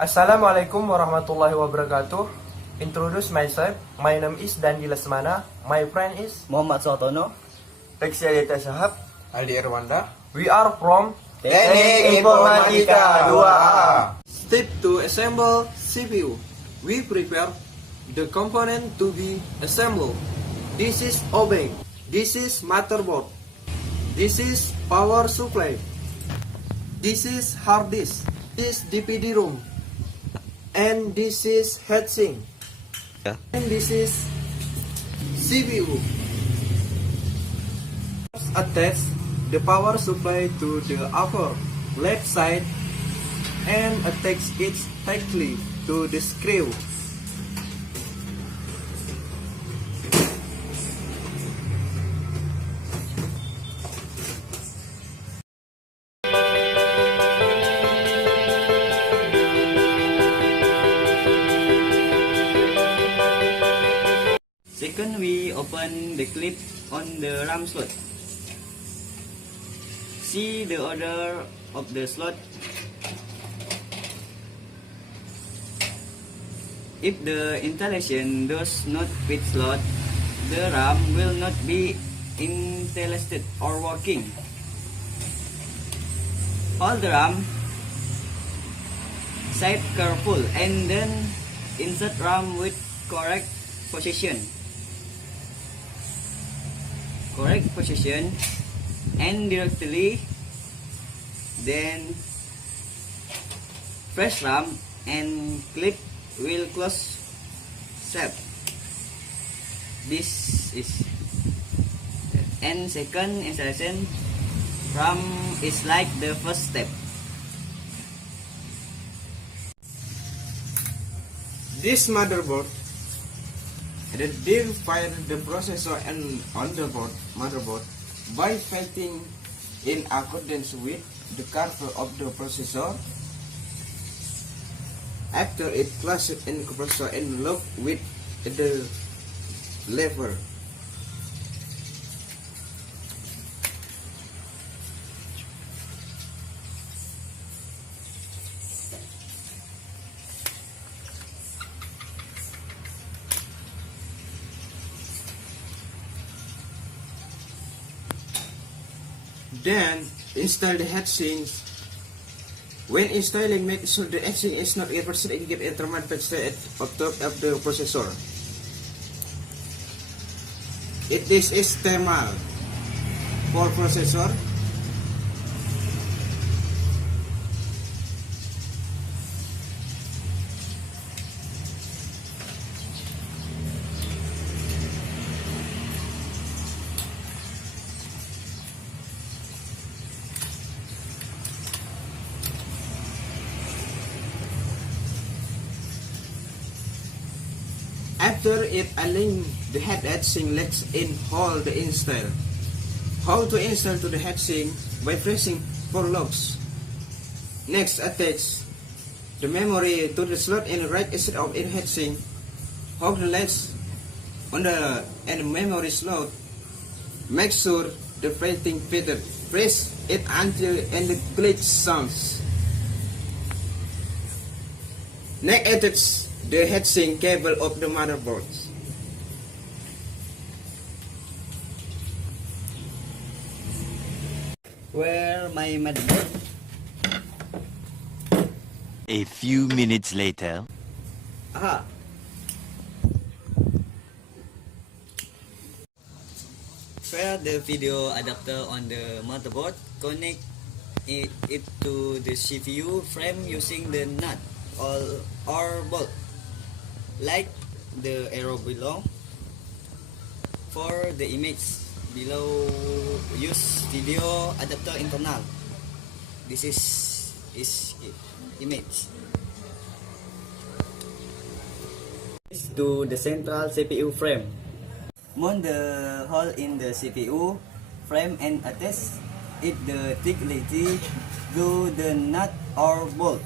Assalamualaikum warahmatullahi wabarakatuh. Introduce myself. My name is Lasmana. My friend is Muhammad Suhartono. aditya syahab. Erwanda. We are from Teknik Informatika 2A. Step to assemble CPU. We prepare the component to be assembled. This is OBEC. This is motherboard. This is power supply. This is hard disk. This is DPD room. And this is heatsink. And this is CPU. Attach the power supply to the upper left side and attach it tightly to the screw. Second, we open the clip on the RAM slot. See the order of the slot. If the installation does not fit slot, the RAM will not be installed or working. Hold the RAM side careful and then insert RAM with correct position. Correct position and directly, then press RAM and clip will close shape. This is and second installation RAM is like the first step. This motherboard identify the processor and on the motherboard by fitting in accordance with the curve of the processor. After it clashed in compressor and lock with the lever. Then install the heatsink. When installing, make sure the heatsink is not inverted and get intermittent state on top of the processor. This is thermal for processor. After it align the heatsink, let's hold the install. How to install to the heatsink? By pressing 4 locks. Next, attach the memory to the slot in the right side of the heatsink. Hold the latch on the memory slot. Make sure the fitting fitted. Press it until the click sounds. Next, attach the heatsink cable of the motherboard. Where my motherboard? A few minutes later. Aha. Pair the video adapter on the motherboard. Connect it to the CPU frame using the nut or bolt, like the arrow below. For the image below, use video adapter internal. This is image. To the central CPU frame. Mount the hole in the CPU frame and attach it the tightly to the nut or bolt.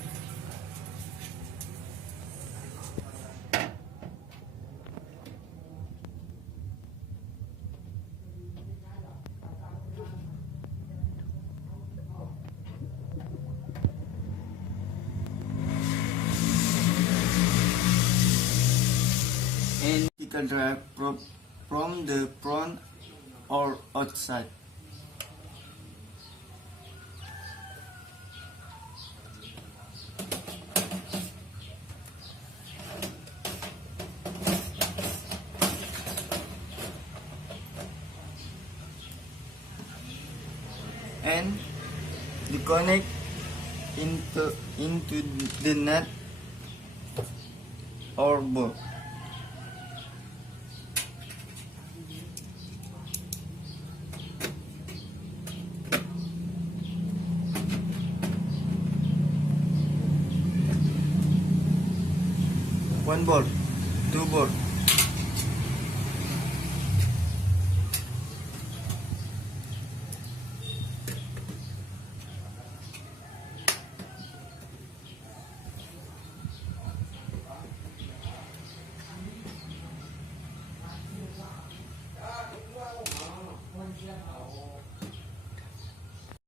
optical drive from the front or outside. And you connect into the nut or bolt. One bolt, two bolt.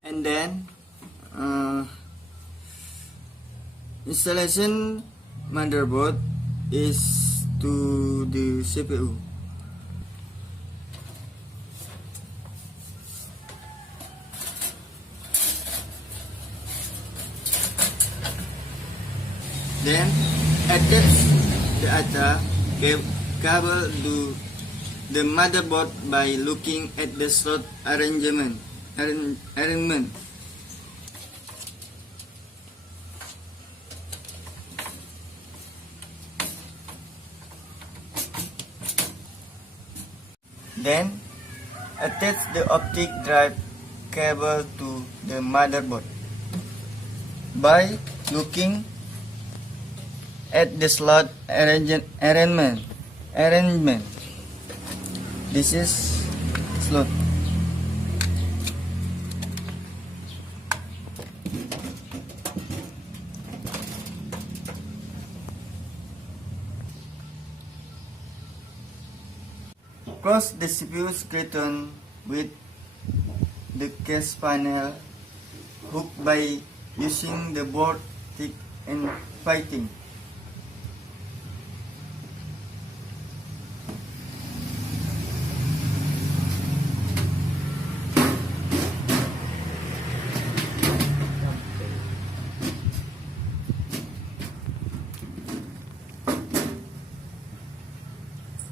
And then installation motherboard is to the CPU. Then attach the ATA cable to the motherboard by looking at the slot arrangement. Then attach the optic drive cable to the motherboard by looking at the slot arrangement. This is slot. Close the CPU skeleton with the case panel hooked by using the board thick and fighting.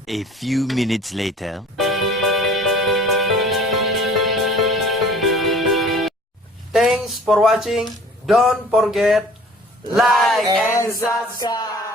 A few minutes later. Thanks for watching. Don't forget like and subscribe.